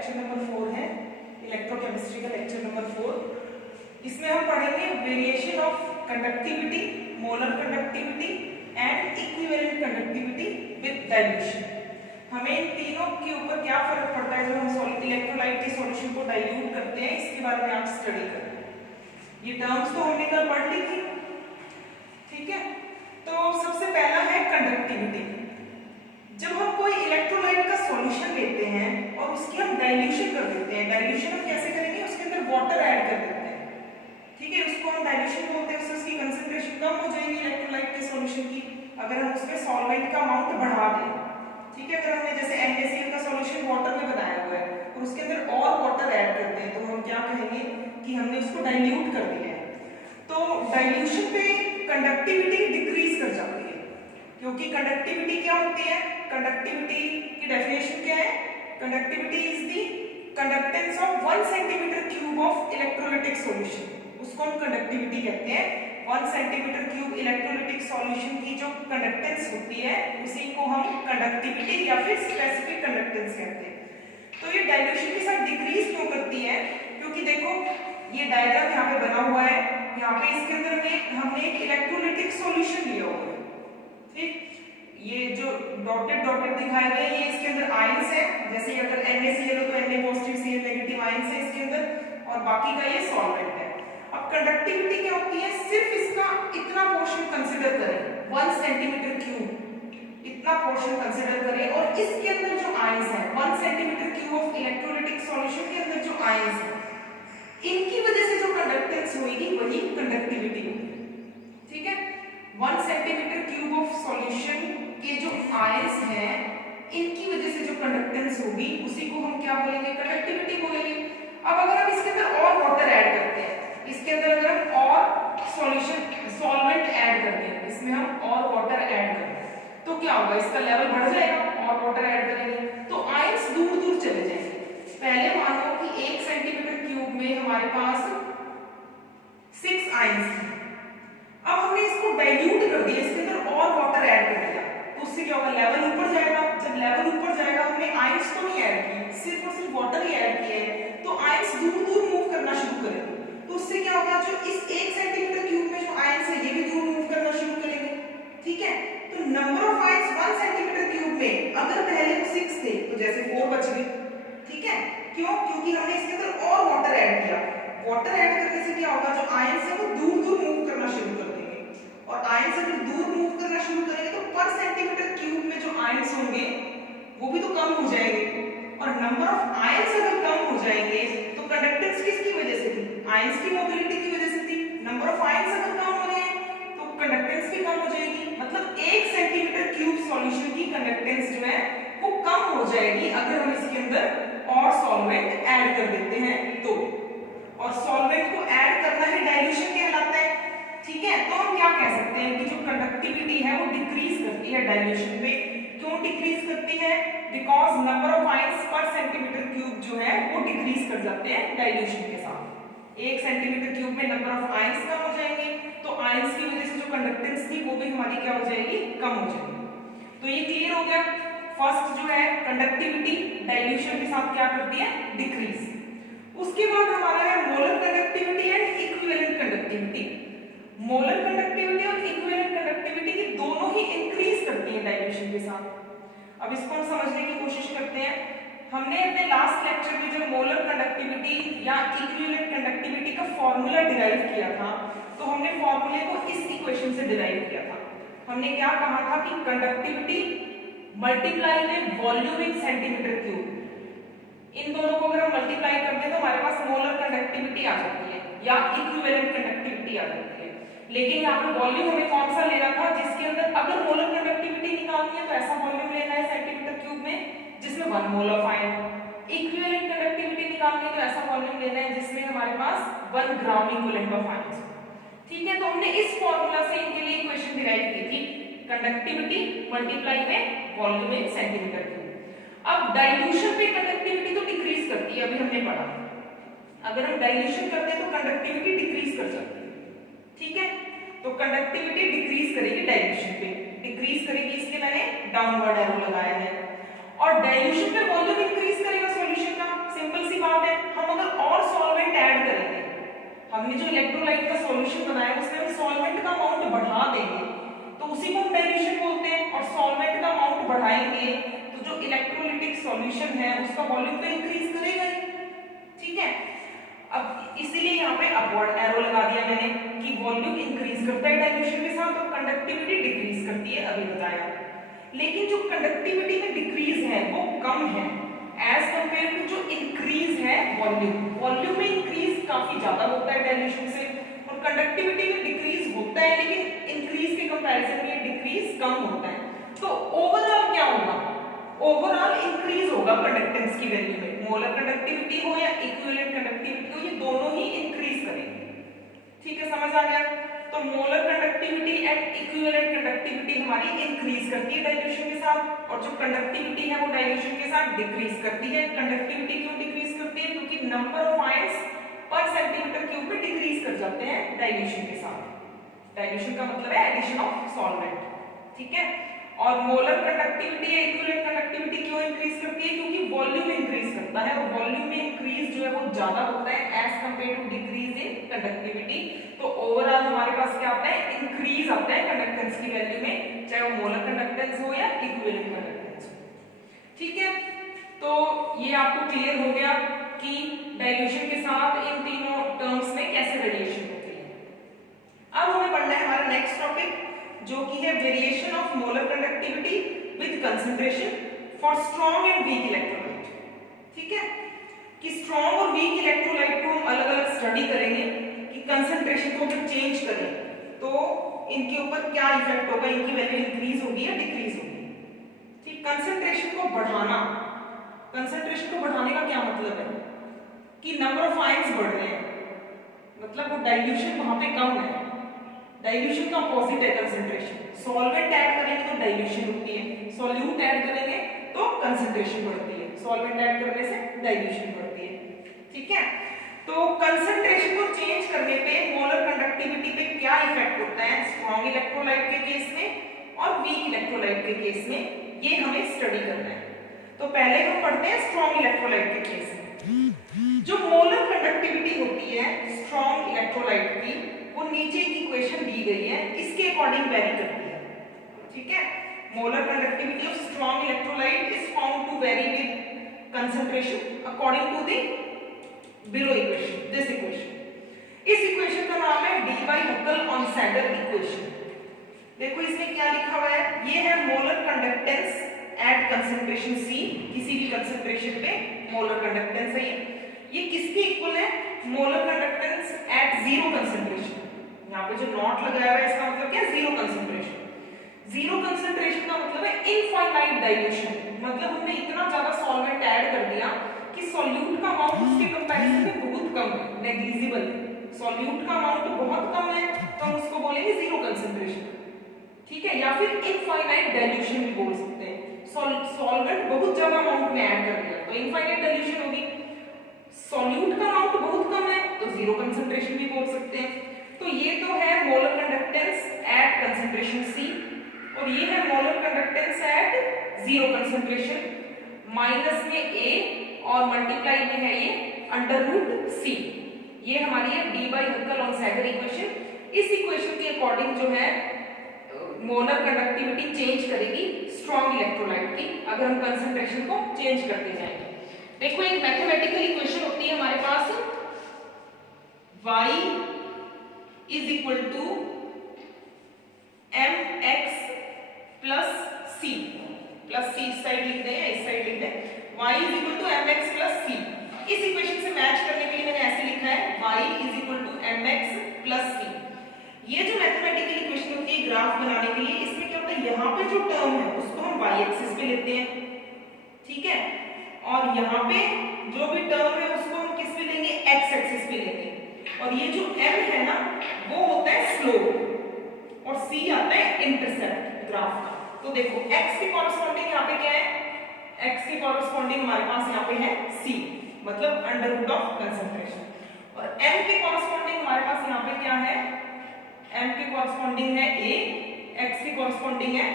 Lecture number 4 है, electrochemistry का lecture number 4। इसमें हम पढ़ेंगे variation of conductivity, molar conductivity and equivalent conductivity with dilution. हमें इन तीनों के ऊपर क्या फर्क पड़ता है जब हम इलेक्ट्रोलाइट के सॉल्यूशन को डाइल्यूट करते हैं, इसके बारे में आज स्टडी करेंगे। ये टर्म्स तो हमने कल पढ़ ली थी, ठीक है। तो सबसे पहला है कंडक्टिविटी। जब हम कोई इलेक्ट्रोलाइट का सॉल्यूशन लेते हैं और उसकी हम डाइल्यूशन कर देते हैं, डाइल्यूशन हम कैसे करेंगे, उसके अंदर वाटर ऐड कर देते हैं, ठीक है, उसको हम डाइल्यूशन बोलते हैं। उससे उसकी कंसंट्रेशन कम हो जाएगी इलेक्ट्रोलाइट के सॉल्यूशन की, अगर हम उसमें सॉल्वेंट का अमाउंट बढ़ा दें, ठीक है। अगर हमने जैसे NaCl का सॉल्यूशन वाटर में बनाया हुआ है और उसके अंदर और वाटर ऐड करते हैं, तो हम क्या कहेंगे कि हमने उसको डाइल्यूट कर दिया है। तो डाइल्यूशन पे कंडक्टिविटी डिक्रीज कर जाती है, क्योंकि कंडक्टिविटी क्या होती है, कंडक्टिविटी की डेफिनेशन क्या है, conductivity is the conductance of 1 centimetre cube of electrolytic solution, उसको हम कंडक्टिविटी कहते हैं। 1 सेंटीमीटर क्यूब इलेक्ट्रोलाइटिक सॉल्यूशन की जो कंडक्टेंस होती है उसी को हम कंडक्टिविटी या फिर स्पेसिफिक कंडक्टेंस कहते हैं। तो ये डाइल्यूशन के साथ डिक्रीज क्यों करती है, क्योंकि देखो ये डायग्राम यहाँ पे बना हुआ है, यहाँ पे इसके अंदर में हमने एक इलेक्ट्रोलाइटिक सॉल्यूशन लिया हुआ है, ठीक। ये जो डॉटेड डॉटेड दिखाए गए ये इसके अंदर आयंस है, जैसे अगर NaCl हो तो Na positive Cl negative ions है इसके अंदर, और बाकी का ये सॉल्वेंट है। अब कंडक्टिविटी क्या होती है, सिर्फ इसका इतना पोर्शन कंसीडर करें, 1 सेंटीमीटर क्यूब इतना पोर्शन कंसीडर करें, और इसके अंदर जो आयंस है 1 centimetre cube of electrolytic solution के अंदर जो आयंस है, इनकी वजह से जो कंडक्टेंस होगी वही कंडक्टिविटी होगी, ठीक है। 1 सेंटीमीटर क्यूब ऑफ सॉल्यूशन के जो आयंस हैं इनकी वजह से जो कंडक्टेंस होगी उसी को हम क्या बोलेंगे, कंडक्टिविटी बोलेंगे। अब अगर हम इसके अंदर और वाटर ऐड करते हैं, इसके अंदर अगर हम और सॉल्यूशन सॉल्वेंट ऐड करते हैं, इसमें हम और वाटर ऐड करते हैं, तो क्या होगा, इसका लेवल बढ़ जाएगा। और वाटर ऐड करेंगे तो आयंस दूर दूर चले जाएंगे। पहले मानो कि 1 सेंटीमीटर क्यूब में हमारे पास 6 आयंस थे, अब हमने इसको डाइल्यूट कर दिया, इसके अंदर और वाटर ऐड कर दिया, तो उससे क्या होगा, लेवल ऊपर जाएगा। जब लेवल ऊपर जाएगा, हमने आयंस तो नहीं ऐड किए, सिर्फ और सिर्फ वाटर ही ऐड किए हैं, तो आयंस दूर दूर मूव करना शुरू करेंगे। तो उससे क्या होगा, जो इस 1 सेंटीमीटर क्यूब में जो आयंस है ये भी दूर मूव करना शुरू करेंगे, ठीक है। तो number of ions 1 centimetre cube में अगर पहले 6 थे तो जैसे 4 बच गए, ठीक है। क्यों, क्योंकि हमने इसके अंदर और वाटर ऐड किया। वाटर ऐड करने से क्या होगा, जो आयंस है वो दूर दूर मूव करना शुरू कर देंगे, और आयंस अगर दूर मूव करना शुरू करेंगे तो पर सेंटीमीटर क्यूब में जो आयंस होंगे वो भी तो कम हो जाएंगे, और नंबर ऑफ आयंस अगर कम हो जाएंगे तो कंडक्टेंस किसकी वजह से थी, आयंस की मोबिलिटी की वजह से थी। नंबर ऑफ आयंस अगर कम हो रहे हैं तो कंडक्टेंस भी कम हो जाएगी, मतलब 1 सेंटीमीटर क्यूब सॉल्यूशन की कंडक्टेंस जो है वो कम हो जाएगी अगर हम इसके अंदर और सॉल्वेंट ऐड कर देते हैं तो। और सॉल्वेंट को ऐड करना ही डाइल्यूशन कहलाता है, ठीक है। तो हम क्या कह सकते हैं कि जो कंडक्टिविटी है वो डिक्रीज करती है डाइल्यूशन पे। क्यों डिक्रीज करती है, बिकॉज नंबर ऑफ आयंस पर सेंटीमीटर क्यूब जो है वो डिक्रीज कर जाते हैं डाइल्यूशन के साथ। 1 सेंटीमीटर क्यूब में नंबर ऑफ आयंस कम हो जाएंगे, तो आयंस की वजह से जो कंडक्टेंस थी वो भी हमारी क्या हो जाएगी, कम हो जाएगी। तो ये क्लियर हो गया। फर्स्ट जो है कंडक्टिविटी डाइल्यूशन के साथ क्या करती है, डिक्रीज। उसके बाद हमारा है molar conductivity and equivalent conductivity. Molar conductivity और इक्विवेलेंट कंडक्टिविटी की दोनों ही इंक्रीज करती है डाइल्यूशन के साथ। अब इसको हम समझने की कोशिश करते हैं। हमने अपने लास्ट लेक्चर में जब मोलर कंडक्टिविटी या इक्विवेलेंट कंडक्टिविटी का फॉर्मूला डिराइव किया था, तो हमने फॉर्मूले को इस इक्वेशन से डिराइव किया था। हमने क्या कहा था कि कंडक्टिविटी मल्टीप्लाई में वॉल्यूम इन सेंटीमीटर क्यूब, इन दोनों को अगर हम मल्टीप्लाई करते हैं तो हमारे पास मोलर कंडक्टिविटी आ जाती है या इक्विवेलेंट कंडक्टिविटी आ जाती है। लेकिन यहाँ पे वॉल्यूम हमें कौन सा लेना था, जिसके अंदर अगर मोलर कंडक्टिविटी निकालनी है तो ऐसा वॉल्यूम लेना है सेंटीमीटर क्यूब में जिसमें 1 mole of ion. Equivalent conductivity निकालनी है तो ऐसा वॉल्यूम लेना है जिसमें हमारे पास 1 ग्राम इक्विवेलेंट ऑफ आयन, ठीक है। तो हमने इस फॉर्मूला से इनके लिए इक्वेशन डिराइव की थी, कंडक्टिविटी मल्टीप्लाई में वॉल्यूम इन सेंटीमीटर क्यूब। अब डाइल्यूशन पे कंडक्टिविटी तो डिक्रीज करती है, अभी हमने पढ़ा। अगर हम डाइल्यूशन करते हैं तो कंडक्टिविटी डिक्रीज कर सकती है, ठीक है। तो कंडक्टिविटी डिक्रीज करेगी डाइल्यूशन पे, डिक्रीज करेगी, इसलिए मैंने डाउनवर्ड एरो लगाया है। और डाइल्यूशन पे वॉल्यूम इंक्रीज करेगा सॉल्यूशन का, हमने जो इलेक्ट्रोलाइट का सॉल्यूशन बनाया उसमें हम सॉल्वेंट का अमाउंट बढ़ा देंगे तो उसी को हम डाइल्यूशन बोलते हैं, और सॉल्वेंट का अमाउंट बढ़ाएंगे तो जो इलेक्ट्रोलिटिक सॉल्यूशन है उसका वॉल्यूम तो इंक्रीज करेगा ही, ठीक है। अब इसीलिए यहाँ पे अपवर्ड एरो लगा दिया मैंने कि वॉल्यूम इंक्रीज करता है डाइल्यूशन के साथ और कंडक्टिविटी डिक्रीज करती है, अभी बताया। लेकिन जो कंडक्टिविटी में डिक्रीज है वो कम है एज कंपेयर टू जो इंक्रीज है वॉल्यूम में इंक्रीज काफी ज्यादा होता है डाइल्यूशन से, और कंडक्टिविटी में डिक्रीज होता है लेकिन इंक्रीज के कंपैरिजन में डिक्रीज कम होता है। तो ओवरऑल क्या होगा, ओवरऑल इंक्रीज होगा कंडक्टेंस की वैल्यू में, मोलर कंडक्टिविटी हो या इक्विवेलेंट कंडक्टिविटी हो, ये दोनों ही इंक्रीज करेंगे, ठीक है, समझ आ गया। तो molar conductivity and equivalent conductivity हमारी इंक्रीज करती है डाइल्यूशन के साथ, और जो कंडक्टिविटी है वो डाइल्यूशन के साथ डिक्रीज करती है। कंडक्टिविटी क्यों डिक्रीज करती है, क्योंकि नंबर ऑफ आयंस पर सेंटीमीटर क्यूब में डिक्रीज कर जाते हैं डाइल्यूशन के साथ। डाइल्यूशन का मतलब है एडिशन ऑफ सॉल्वेंट, ठीक है। और मोलर कंडक्टिविटी या इक्विवेलेंट कंडक्टिविटी क्यों इंक्रीज करती है, क्योंकि वॉल्यूम इंक्रीज करता है, और वॉल्यूम में इंक्रीज जो है वो ज्यादा होता है as compare to decrease in conductivity. तो ओवरऑल हमारे पास क्या आता है, इंक्रीज आता है कंडक्टेंस की वैल्यू में, चाहे वो मोलर कंडक्टेंस हो या इक्विवेलेंट कंडक्टेंस हो, ठीक है। तो ये आपको क्लियर हो गया कि डाइल्यूशन के साथ इन तीनों टर्म्स में कैसे वेरिएशन होती है। अब हमें पढ़ना है हमारा नेक्स्ट टॉपिक जो कि है variation of molar conductivity with concentration for strong and weak electrolyte, ठीक है। कि स्ट्रॉन्ग और वीक इलेक्ट्रोलाइट को हम अलग-अलग स्टडी करेंगे कि कंसंट्रेशन को अगर चेंज करें तो इनके ऊपर क्या इफेक्ट होगा, इनकी वैल्यू इंक्रीज होगी या डिक्रीज होगी, ठीक। कंसंट्रेशन को बढ़ाना, कंसंट्रेशन को बढ़ाने का क्या मतलब है कि नंबर ऑफ आयंस बढ़ रहे हैं, मतलब वो डाइल्यूशन वहां पे कम है। डाइल्यूशन का अपोजिट है कंसंट्रेशन, सॉल्वेंट ऐड करेंगे तो डाइल्यूशन होती है, सॉल्यूट ऐड करेंगे तो कंसंट्रेशन बढ़ती है, सॉल्वेंट ऐड करने से डाइल्यूशन बढ़ती है, ठीक है। तो कंसंट्रेशन को चेंज करने पे मोलर कंडक्टिविटी पे क्या इफेक्ट होता है स्ट्रॉन्ग इलेक्ट्रोलाइट के केस में और वीक इलेक्ट्रोलाइट के केस में, ये हमें स्टडी करना है। तो पहले हम पढ़ते हैं स्ट्रॉन्ग इलेक्ट्रोलाइट के केस में। जो मोलर कंडक्टिविटी होती है स्ट्रॉन्ग इलेक्ट्रोलाइट की, वो नीचे की इक्वेशन दी गई है, इसके अकॉर्डिंग वेरी करती है, ठीक है। Molar conductivity of strong electrolyte is found to very with concentration according to the below equation, this equation. इस इक्वेशन का नाम है Debye Huckel Onsager equation. देखो इसमें क्या लिखा हुआ है, ये है molar conductance at concentration C, किसी भी कंसंट्रेशन पे मोलर कंडक्टेंस है ये किसके इक्वल है, molar conductance at zero concentration. यहाँ पे जो नॉट लगाया हुआ है इसका मतलब क्या है, जीरो कंसंट्रेशन। जीरो कंसंट्रेशन का मतलब है इनफाइनाइट डाइल्यूशन, मतलब हमने इतना ज्यादा सॉल्वेंट ऐड कर दिया कि सॉल्यूट का अमाउंट उसके कंपैरिजन में बहुत कम है, नेग्लिजिबल है। सॉल्यूट का अमाउंट बहुत कम है तो हम उसको बोलेंगे जीरो कंसंट्रेशन, ठीक है, या फिर इनफाइनाइट डाइल्यूशन भी बोल सकते हैं। सॉल्वेंट बहुत ज्यादा अमाउंट में ऐड कर दिया तो इनफाइनाइट डाइल्यूशन होगी। सॉल्यूट का अमाउंट बहुत कम है तो जीरो कंसंट्रेशन भी बोल सकते हैं। तो ये तो है molar conductance at concentration C, और ये है molar conductance at zero concentration. Minus में A और मल्टीप्लाई में है ये अंडर रूट C। ये हमारी है Debye Huckel Onsager equation. इस इक्वेशन के अकॉर्डिंग जो है मोलर कंडक्टिविटी चेंज करेगी स्ट्रॉन्ग इलेक्ट्रोलाइट की, अगर हम कंसंट्रेशन को चेंज करते जाएंगे। देखो एक मैथमेटिकल इक्वेशन होती है हमारे पास, y is equal to mx plus c, plus c इस साइड लिख दें या इस साइड लिख दें, y is equal to mx plus c। इस इक्वेशन से मैच करने के लिए मैंने ऐसे लिखा है y is equal to mx plus c। ये जो मैथमेटिकल इक्वेशन होती है ग्राफ बनाने के लिए, इसमें क्या होता है, यहाँ पे जो टर्म है उसको हम y एक्सिस पे लेते हैं, ठीक है, और यहाँ पे जो भी टर्म है उसको हम किस पे लेंगे, x एक्सिस पे लेंगे। और ये जो m है ना वो होता है स्लोप और c आता है इंटरसेप्ट ग्राफ का। तो देखो x के कॉरस्पॉन्डिंग यहाँ पे क्या है, x के कॉरस्पॉन्डिंग हमारे पास यहाँ पे है c, मतलब अंडर रूट ऑफ कंसंट्रेशन, और m के कॉरस्पॉन्डिंग हमारे पास यहाँ पे क्या है, m के कॉरस्पॉन्डिंग है a, x के कॉरस्पॉन्डिंग है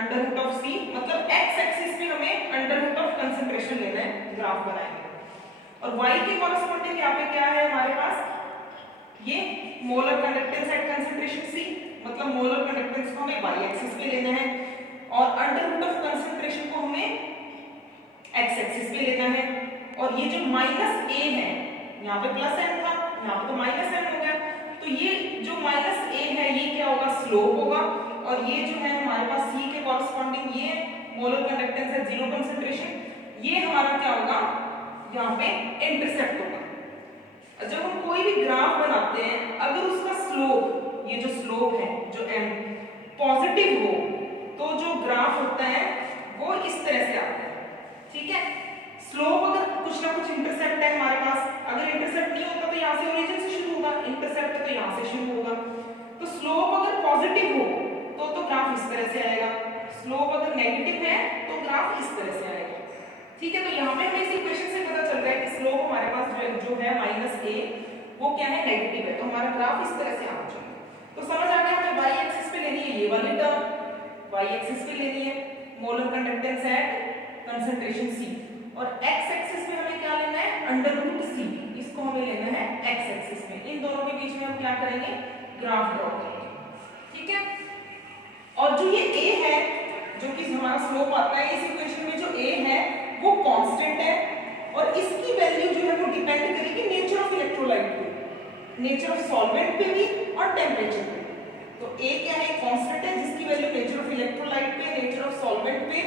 अंडर रूट ऑफ c, मतलब x एक्सिस पे हमें अंडर रूट ऑफ कंसंट्रेशन लेना है, ग्राफ बनाएंगे। और y के कॉरस्पॉन्डिंग यहाँ पे क्या है हमारे पास, ये molar conductance at concentration C, मतलब मोलर कंडक्टेंस को हमें y एक्सिस पे लेना है और अंडर रूट ऑफ कंसंट्रेशन को हमें x एक्सिस पे लेना है। और ये जो माइनस a है, यहाँ पे प्लस m था, यहाँ पे तो माइनस m हो गया, तो ये जो माइनस a है ये क्या होगा, स्लोप होगा। और ये जो है हमारे पास C के कॉरस्पॉन्डिंग ये molar conductance at zero concentration, ये हमारा क्या होगा, यहाँ पे इंटरसेप्ट होगा। जब हम कोई भी ग्राफ बनाते हैं, अगर उसका स्लोप, ये जो स्लोप है जो m पॉजिटिव हो, तो जो ग्राफ होता है वो इस तरह से आता है, ठीक है। स्लोप अगर कुछ ना कुछ इंटरसेप्ट है हमारे पास, अगर इंटरसेप्ट नहीं होता तो यहाँ से ओरिजिन से शुरू होगा, इंटरसेप्ट तो यहाँ से शुरू होगा। तो स्लोप अगर पॉजिटिव हो तो ग्राफ इस तरह से आएगा, स्लोप अगर नेगेटिव है तो ग्राफ इस तरह से आएगा, ठीक है। तो यहाँ पे हमें इस इक्वेशन से पता चल रहा है कि स्लोप हमारे पास जो है माइनस a, वो क्या है, नेगेटिव है, तो हमारा ग्राफ इस तरह से आना चाहिए। तो समझ आ गया, हमें y एक्सिस पे लेनी है ये वाली टर्म, y एक्सिस पे लेनी है molar conductance at concentration C, और x एक्सिस पे हमें क्या लेना है, अंडर रूट C, इसको हमें लेना है x एक्सिस में। इन दोनों के बीच में हम क्या करेंगे, ग्राफ ड्रॉ करेंगे, ठीक है। और जो ये a है, जो कि हमारा स्लोप आता है, इस इक्वेशन में जो a है वो कांस्टेंट है, और इसकी वैल्यू जो है वो डिपेंड करेगी नेचर ऑफ इलेक्ट्रोलाइट पे, नेचर ऑफ सॉल्वेंट पे भी और टेम्परेचर पे। तो a क्या है, कांस्टेंट है, जिसकी वैल्यू नेचर ऑफ इलेक्ट्रोलाइट पे, नेचर ऑफ सॉल्वेंट पे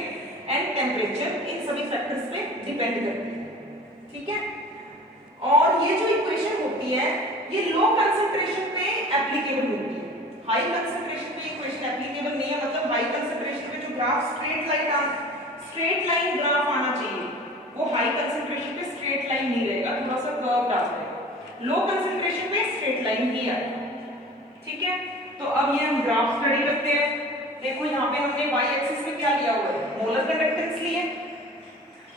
एंड टेम्परेचर, इन सभी फैक्टर्स पे डिपेंड करती है, ठीक है। और ये जो इक्वेशन होती है ये लो कंसंट्रेशन पे एप्लीकेबल होती है, हाई कंसंट्रेशन पे इक्वेशन एप्लीकेबल नहीं है। मतलब हाई कंसंट्रेशन पे जो ग्राफ स्ट्रेट लाइन ग्राफ आना चाहिए, वो हाई कंसंट्रेशन पे स्ट्रेट लाइन नहीं रहेगा, थोड़ा सा कर्व आ जाएगा। लो कंसंट्रेशन पे स्ट्रेट लाइन ही आएगा, ठीक है। तो अब ये हम ग्राफ स्टडी करते हैं। देखो यहाँ पे हमने y एक्सिस पे क्या लिया हुआ है, मोलर कंडक्टेंस लिए,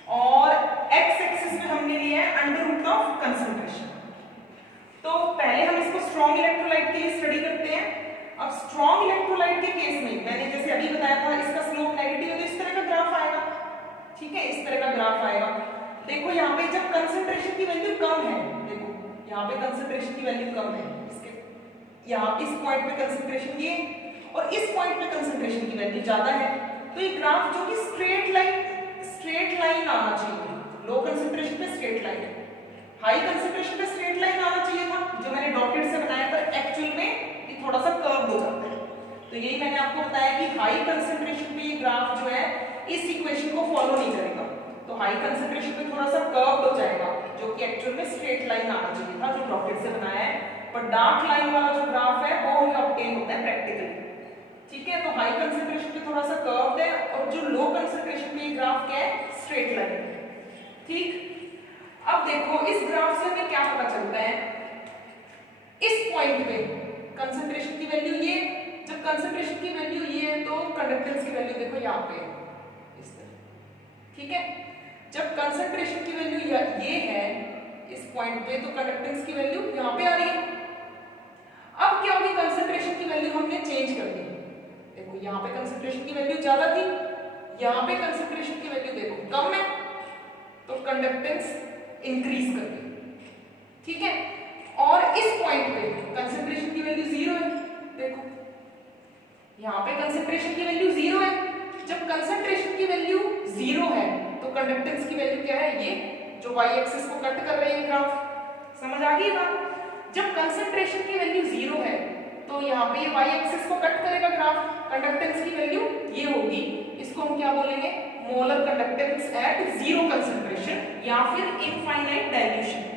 और x एक्सिस पे हमने लिया है अंडर रूट ऑफ कंसंट्रेशन। तो पहले हम इसको स्ट्रॉन्ग इलेक्ट्रोलाइट के लिए स्टडी करते हैं। अब स्ट्रॉन्ग इलेक्ट्रोलाइट के केस में मैंने जैसे अभी बताया था, इसका स्लोप नेगेटिव है तो इस तरह का ग्राफ आएगा, ठीक है, इस तरह का ग्राफ आएगा। देखो यहाँ पे जब कंसंट्रेशन की वैल्यू कम है, देखो यहाँ पे कंसंट्रेशन की वैल्यू कम है, इसके यहाँ इस पॉइंट पे कंसंट्रेशन ये और इस पॉइंट पे कंसंट्रेशन की वैल्यू ज्यादा है, तो ये ग्राफ जो कि स्ट्रेट लाइन आना चाहिए। लो कंसंट्रेशन पे स्ट्रेट लाइन है, हाई कंसंट्रेशन पे स्ट्रेट लाइन आना चाहिए था, जो मैंने डॉटेड से बनाया, पर एक्चुअल में ये थोड़ा सा कर्व हो जाता है। तो यही मैंने आपको बताया कि हाई कंसंट्रेशन पे ये ग्राफ जो है इस इक्वेशन को फॉलो नहीं करेगा, तो हाई कंसंट्रेशन पे थोड़ा सा कर्व हो जाएगा, जो कि एक्चुअल में स्ट्रेट लाइन आना चाहिए था, जो डॉटेड से बनाया है। पर डार्क लाइन वाला जो ग्राफ है वो हमें ऑब्टेन होता है प्रैक्टिकली, ठीक है। तो हाई कंसंट्रेशन पे थोड़ा सा कर्व है, और जो लो कंसंट्रेशन पे ये ग्राफ क्या है, स्ट्रेट लाइन है, ठीक। अब देखो इस ग्राफ से हमें क्या पता चलता है, इस पॉइंट पे कंसंट्रेशन की वैल्यू ये, जब कंसंट्रेशन की वैल्यू ये है तो कंडक्टेंस की वैल्यू देखो यहाँ पे इस तरह, ठीक है। जब कंसंट्रेशन की वैल्यू ये है इस पॉइंट पे, तो कंडक्टेंस की वैल्यू यहाँ पे आ रही है। अब क्या होगी, कंसंट्रेशन की वैल्यू हमने चेंज कर दी, देखो यहाँ पे कंसंट्रेशन की वैल्यू ज्यादा थी, यहाँ पे कंसंट्रेशन की वैल्यू देखो कम है, तो कंडक्टेंस इंक्रीज कर दी, ठीक है। और इस पॉइंट पे कंसंट्रेशन की वैल्यू 0 है, देखो यहाँ पे कंसंट्रेशन की वैल्यू 0 है। जब कंसंट्रेशन की वैल्यू 0 है तो कंडक्टेंस की वैल्यू क्या है, ये जो y एक्सिस को कट कर रही है ग्राफ, समझ आ गई बात। जब कंसंट्रेशन की वैल्यू 0 है तो यहाँ पे ये y एक्सिस को कट करेगा ग्राफ, कंडक्टेंस की वैल्यू ये होगी, इसको हम क्या बोलेंगे, molar conductance at zero concentration या फिर इनफाइनाइट डाइल्यूशन।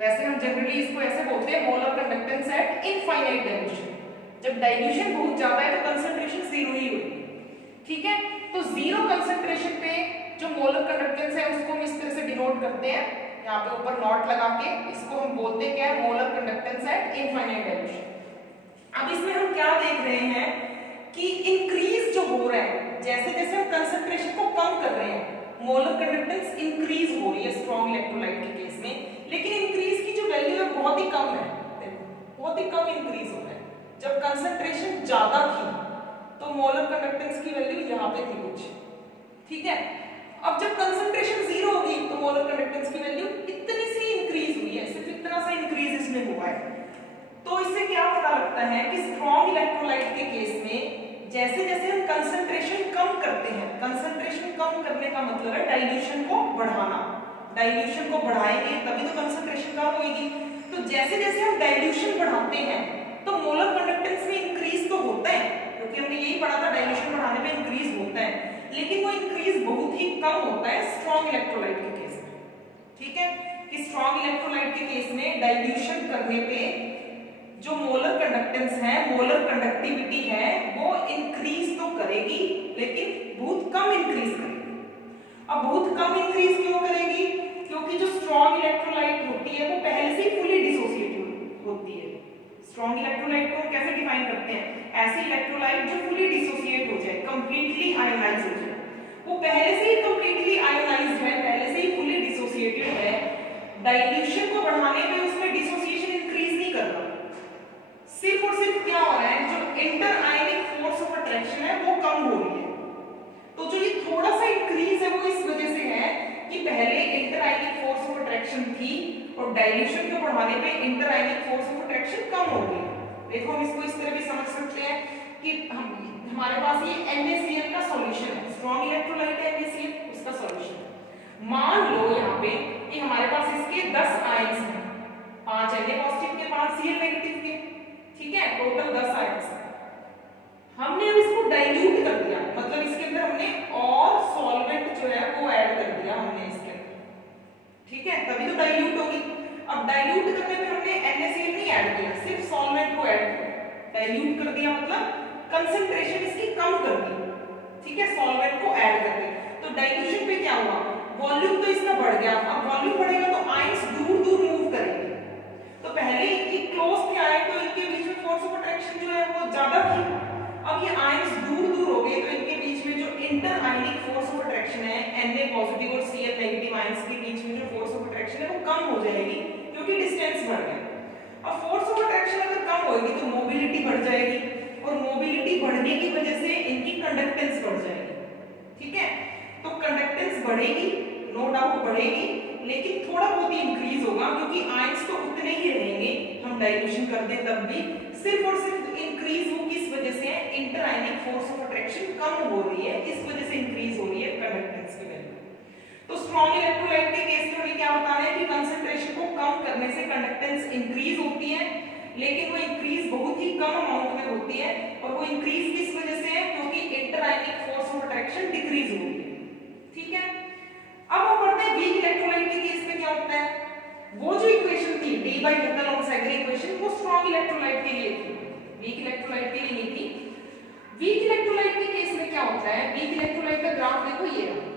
वैसे हम जनरली इसको ऐसे बोलते हैं, molar conductance eight infinite dilution. जब डाइल्यूशन बहुत ज्यादा है तो कंसंट्रेशन 0 ही होगी, ठीक है। तो 0 कंसंट्रेशन पे जो मोलर कंडक्टेंस है उसको हम इस तरह से डिनोट करते हैं, यहाँ पे ऊपर नॉट लगा के, इसको हम बोलते हैं क्या है, molar conductance eight infinite dilution. अब इसमें हम क्या देख रहे हैं कि इंक्रीज जो हो रहा है, जैसे जैसे हम कंसंट्रेशन को कम कर रहे हैं, मोलर कंडक्टेंस इंक्रीज हो रही है स्ट्रॉन्ग इलेक्ट्रोलाइट के केस में, लेकिन इंक्रीज की जो वैल्यू है बहुत ही कम है, देखो बहुत ही कम इंक्रीज हो रहा है। जब कंसंट्रेशन ज्यादा थी तो मोलर कंडक्टेंस की वैल्यू यहाँ पे थी कुछ, ठीक है। अब जब कंसंट्रेशन 0 होगी तो मोलर कंडक्टेंस की वैल्यू इतनी सी इंक्रीज हुई है, सिर्फ इतना सा इंक्रीज इसमें हुआ है। तो तो इससे क्या पता लगता है कि स्ट्रॉन्ग इलेक्ट्रोलाइट के केस में जैसे जैसे हम कंसंट्रेशन कम करते हैं, कंसंट्रेशन कम करने का मतलब है डाइल्यूशन को बढ़ाना, डाइल्यूशन को बढ़ाएंगे तभी तो कंसंट्रेशन कम होगी। तो जैसे जैसे हम डाइल्यूशन बढ़ाते हैं तो मोलर कंडक्टेंस में इंक्रीज तो होता है, क्योंकि हमने यही पढ़ा था डाइल्यूशन बढ़ाने में इंक्रीज होता है, लेकिन वो इंक्रीज बहुत ही कम होता है स्ट्रॉन्ग इलेक्ट्रोलाइट के केस में। ठीक है, कि स्ट्रॉन्ग इलेक्ट्रोलाइट के केस में डाइल्यूशन करने पे जो मोलर कंडक्टेंस है, मोलर कंडक्टिविटी है, वो इंक्रीज तो करेगी लेकिन बहुत कम इंक्रीज करेगी। अब बहुत कम इंक्रीज क्यों करेगी? क्योंकि जो स्ट्रॉन्ग इलेक्ट्रोलाइट होती है वो पहले से ही फुली डिसोसिएटेड होती है। स्ट्रॉन्ग इलेक्ट्रोलाइट को कैसे डिफाइन करते हैं? ऐसी इलेक्ट्रोलाइट जो फुली डिसोसिएट हो जाए, कंप्लीटली आयोनाइज हो जाए। वो पहले से ही कंप्लीटली आयोनाइज्ड है, पहले से ही फुली डिसोसिएटेड है, डाइल्यूशन को बढ़ाने पे उसमें डिसोसिएशन इंक्रीज नहीं कर रहा, सिर्फ और सिर्फ क्या हो रहा है, जो inter ionic force of attraction है वो कम हो रही है। तो जो ये थोड़ा सा इंक्रीज है वो इस वजह से है कि पहले inter ionic force of attraction थी और डाइल्यूशन को बढ़ाने पे inter ionic force of attraction कम हो गई। देखो हम इसको इस तरह भी समझ सकते हैं कि हमारे पास ये NaCl का सॉल्यूशन है, स्ट्रॉन्ग इलेक्ट्रोलाइट है NaCl, उसका सॉल्यूशन। मान लो यहाँ पे कि हमारे पास इसके 10 आयंस हैं, 5 Na पॉजिटिव के, 5 Cl नेगेटिव के, ठीक है, टोटल 10 आयंस। हमने अब इसको डाइल्यूट कर दिया, मतलब इसके अंदर हमने और सॉल्वेंट जो है वो ऐड कर दिया हमने इसके अंदर, ठीक है, तभी तो डाइल्यूट होगी। अब डाइल्यूट करने में हमने NaCl नहीं ऐड किया, सिर्फ सॉल्वेंट को ऐड किया। डाइल्यूट कर दिया मतलब कंसंट्रेशन इसकी कम कर दी, ठीक है, सॉल्वेंट को ऐड करके। तो डाइल्यूशन पे क्या हुआ, वॉल्यूम तो इसका बढ़ गया। अब वॉल्यूम बढ़ेगा तो आयंस दूर दूर मूव करेंगे। तो पहले ये क्लोज थे आयन, तो इनके बीच में फोर्स ऑफ अट्रैक्शन जो है वो ज्यादा थी। अब ये आयंस दूर दूर हो गए तो इनके बीच में जो inter ionic force of attraction है, Na पॉजिटिव और Cl नेगेटिव आयंस के बीच में जो फोर्स ऑफ अट्रैक्शन है वो कम हो जाएगी, क्योंकि डिस्टेंस बढ़ गया। अब फोर्स ऑफ अट्रैक्शन अगर कम होगी तो मोबिलिटी बढ़ जाएगी, और मोबिलिटी बढ़ने की वजह से इनकी कंडक्टेंस बढ़ जाएगी, ठीक है। तो कंडक्टेंस बढ़ेगी, नो डाउट बढ़ेगी, लेकिन थोड़ा बहुत ही इंक्रीज होगा, क्योंकि आयंस तो उतने ही रहेंगे, हम डाइल्यूशन कर दें तब भी सिर्फ और सिर्फ इंक्रीज हो किस वजह से, inter ionic force of attraction कम हो रही है, इस वजह से इंक्रीज हो रही है कंडक्टेंस की वैल्यू। तो स्ट्रॉन्ग इलेक्ट्रोलाइट के केस में हमें क्या बताना है कि कंसंट्रेशन को कम करने से कंडक्टेंस इंक्रीज होती है, लेकिन वो इंक्रीज बहुत ही कम अमाउंट में होती है, और वो इंक्रीज किस वजह से है, क्योंकि inter ionic force of attraction decrease हो रही है, ठीक है। अब हम पढ़ते हैं वीक इलेक्ट्रोलाइट के केस में क्या होता है। वो जो इक्वेशन थी डी बाई बुकल-लॉन्ग-सैगरे इक्वेशन, वो स्ट्रॉन्ग इलेक्ट्रोलाइट के लिए थी, वीक इलेक्ट्रोलाइट के लिए नहीं थी। वीक इलेक्ट्रोलाइट के केस में क्या होता है, वीक इलेक्ट्रोलाइट का ग्राफ देखो ये रहा।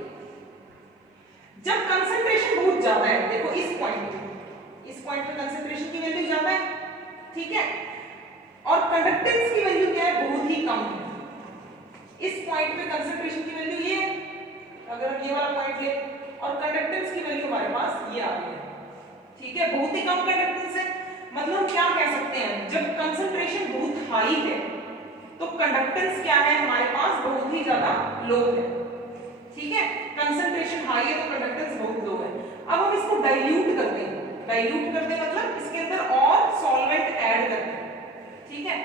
जब कंसंट्रेशन बहुत ज्यादा है, देखो इस पॉइंट पे कंसंट्रेशन की वैल्यू ज्यादा है, ठीक है, और कंडक्टेंस की वैल्यू क्या है, बहुत ही कम है। इस पॉइंट पे कंसंट्रेशन की वैल्यू ये है, अगर हम ये वाला पॉइंट ले, और कंडक्टेंस की वैल्यू हमारे पास ये आ गई है, ठीक है, बहुत ही कम कंडक्टेंस है। मतलब हम क्या कह सकते हैं, जब कंसंट्रेशन बहुत हाई है तो कंडक्टेंस क्या है हमारे पास, बहुत ही ज्यादा लो है, ठीक है, कंसंट्रेशन हाई है तो कंडक्टेंस बहुत लो है। अब हम इसको डाइल्यूट कर दें, डाइल्यूट कर दें मतलब इसके अंदर और सॉल्वेंट ऐड कर दें, ठीक है,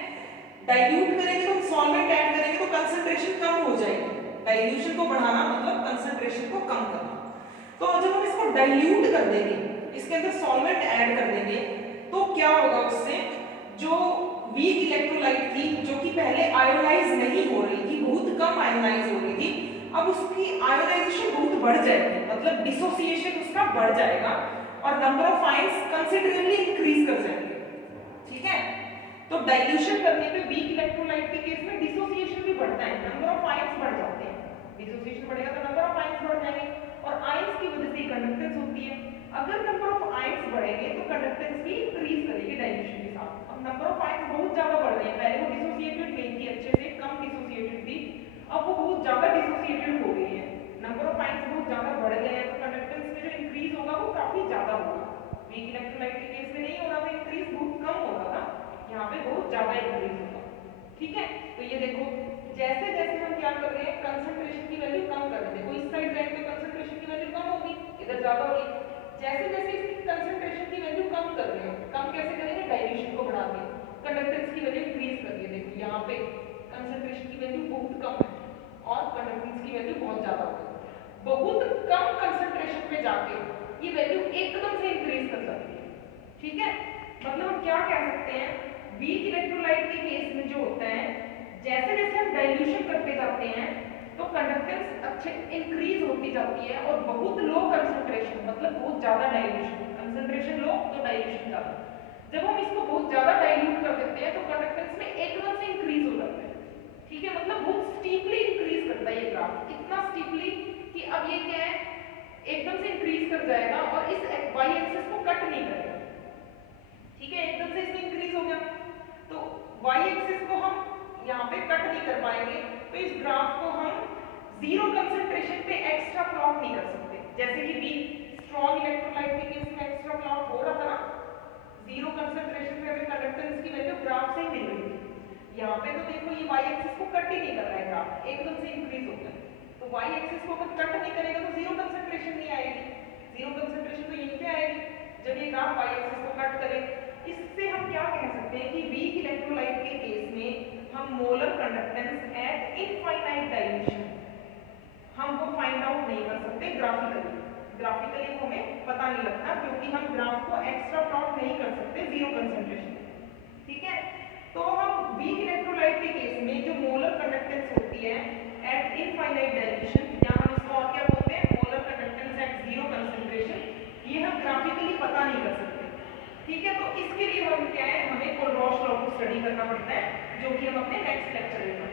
डाइल्यूट करेंगे तो सॉल्वेंट ऐड करेंगे तो कंसंट्रेशन कम हो जाएगी। डाइल्यूशन को बढ़ाना मतलब कंसंट्रेशन को कम करना। तो जब हम इसको डाइल्यूट कर देंगे, इसके अंदर सॉल्वेंट ऐड कर देंगे, तो क्या होगा, उससे जो वीक इलेक्ट्रोलाइट थी, जो कि पहले आयोनाइज नहीं हो रही थी, बहुत कम आयोनाइज हो रही थी, अब उसकी आयोनाइजेशन बहुत बढ़ जाएगी, मतलब डिसोसिएशन उसका बढ़ जाएगा, और number of ions considerably increase कर जाएंगे, ठीक है। तो डाइल्यूशन करने पे वीक इलेक्ट्रोलाइट के केस में डिसोसिएशन भी बढ़ता है, नंबर ऑफ आयंस बढ़ जाते हैं, डिसोसिएशन बढ़ेगा तो नंबर ऑफ आयंस बढ़ जाएंगे, और आयंस की वजह से कंडक्टेंस होती है। अगर नंबर ऑफ आयंस बढ़ेंगे तो कंडक्टेंस भी इंक्रीज करेगी डाइल्यूशन के साथ। अब नंबर ऑफ आयंस बहुत ज्यादा बढ़ रहे हैं, पहले वो डिसोसिएटेड नहीं थी अच्छे से, कम डिसोसिएटेड थी, अब वो बहुत ज्यादा डिसोसिएटेड हो गई है, नंबर ऑफ आयंस बहुत ज्यादा बढ़ गए हैं, तो कंडक्टेंस में जो इंक्रीज होगा वो काफी ज्यादा होगा। वीक इलेक्ट्रोलाइट के केस में नहीं हो रहा था इंक्रीज, बहुत कम हो रहा था, यहाँ पे बहुत ज्यादा इंक्रीज होगा, ठीक है। तो ये देखो जैसे जैसे हम क्या कर रहे हैं, कंसंट्रेशन की वैल्यू कम कर रहे हैं, देखो इस साइड जाएंगे तो कंसंट्रेशन की वैल्यू कम होगी, इधर ज्यादा होगी। जैसे जैसे इसकी कंसंट्रेशन की वैल्यू कम कर रहे हैं, कम कैसे करेंगे, डाइल्यूशन को बढ़ा के, की वैल्यू बहुत ज्यादा होगी। बहुत कम कंसंट्रेशन पे जाके ये वैल्यू एकदम से इंक्रीज कर जाती है। ठीक है, मतलब हम क्या कह सकते हैं, वीक इलेक्ट्रोलाइट के केस में जो होता है, जैसे जैसे हम डाइल्यूशन करते जाते हैं तो कंडक्टेंस अच्छे इंक्रीज होती जाती है, और बहुत लो कंसंट्रेशन मतलब बहुत ज्यादा डाइल्यूशन, कंसंट्रेशन लो तो डाइल्यूशन ज्यादा, जब हम इसको बहुत ज्यादा डाइल्यूट कर देते हैं तो कंडक्टेंस में एकदम से इंक्रीज हो जाता है। ठीक है, मतलब बहुत स्टीपली इंक्रीज करता है ये ग्राफ, इतना स्टीपली कि अब ये क्या है, एकदम से इंक्रीज कर जाएगा और इस वाई एक्सिस को कट नहीं करेगा। ठीक है, एकदम से इसमें इंक्रीज हो गया तो वाई एक्सिस को हम यहाँ पे कट नहीं कर पाएंगे, तो इस ग्राफ को हम जीरो कंसंट्रेशन पे एक्स्ट्रा प्लॉट नहीं कर सकते, जैसे कि बी स्ट्रॉन्ग इलेक्ट्रोलाइट के केस में एक्स्ट्रा प्लॉट हो रहा था ना, जीरो कंसंट्रेशन पे हमें कंडक्टेंस की वैल्यू ग्राफ से ही मिल रही थी। यहाँ पे तो देखो ये वाई एक्सिस को कट ही नहीं कर रहा है, ग्राफ एकदम से इंक्रीज हो गया, तो वाई एक्सिस को अगर कट नहीं करेगा तो जीरो कंसंट्रेशन नहीं आएगी, जीरो कंसंट्रेशन तो यहीं पे आएगी जब ये ग्राफ वाई एक्सिस को कट करे। इससे हम क्या कह सकते हैं कि वीक इलेक्ट्रोलाइट के केस में हम molar conductance eight infinite dilution हम वो फाइंड आउट नहीं कर सकते ग्राफिकली, ग्राफिकली वो हमें पता नहीं लगता क्योंकि हम ग्राफ को एक्स्ट्रा प्लॉट नहीं कर सकते जीरो कंसंट्रेशन। ठीक है, तो हम वीक इलेक्ट्रोलाइट के केस में जो मोलर कंडक्टेंस होती है एट इनफाइनाइट डाइल्यूशन, या हम इसको और क्या बोलते हैं, molar conductance at zero concentration, ये हम ग्राफिकली पता नहीं कर सकते। ठीक है, तो इसके लिए हम क्या है, हमें कोलरॉश लॉ को स्टडी करना पड़ता है, जो कि हम अपने नेक्स्ट लेक्चर में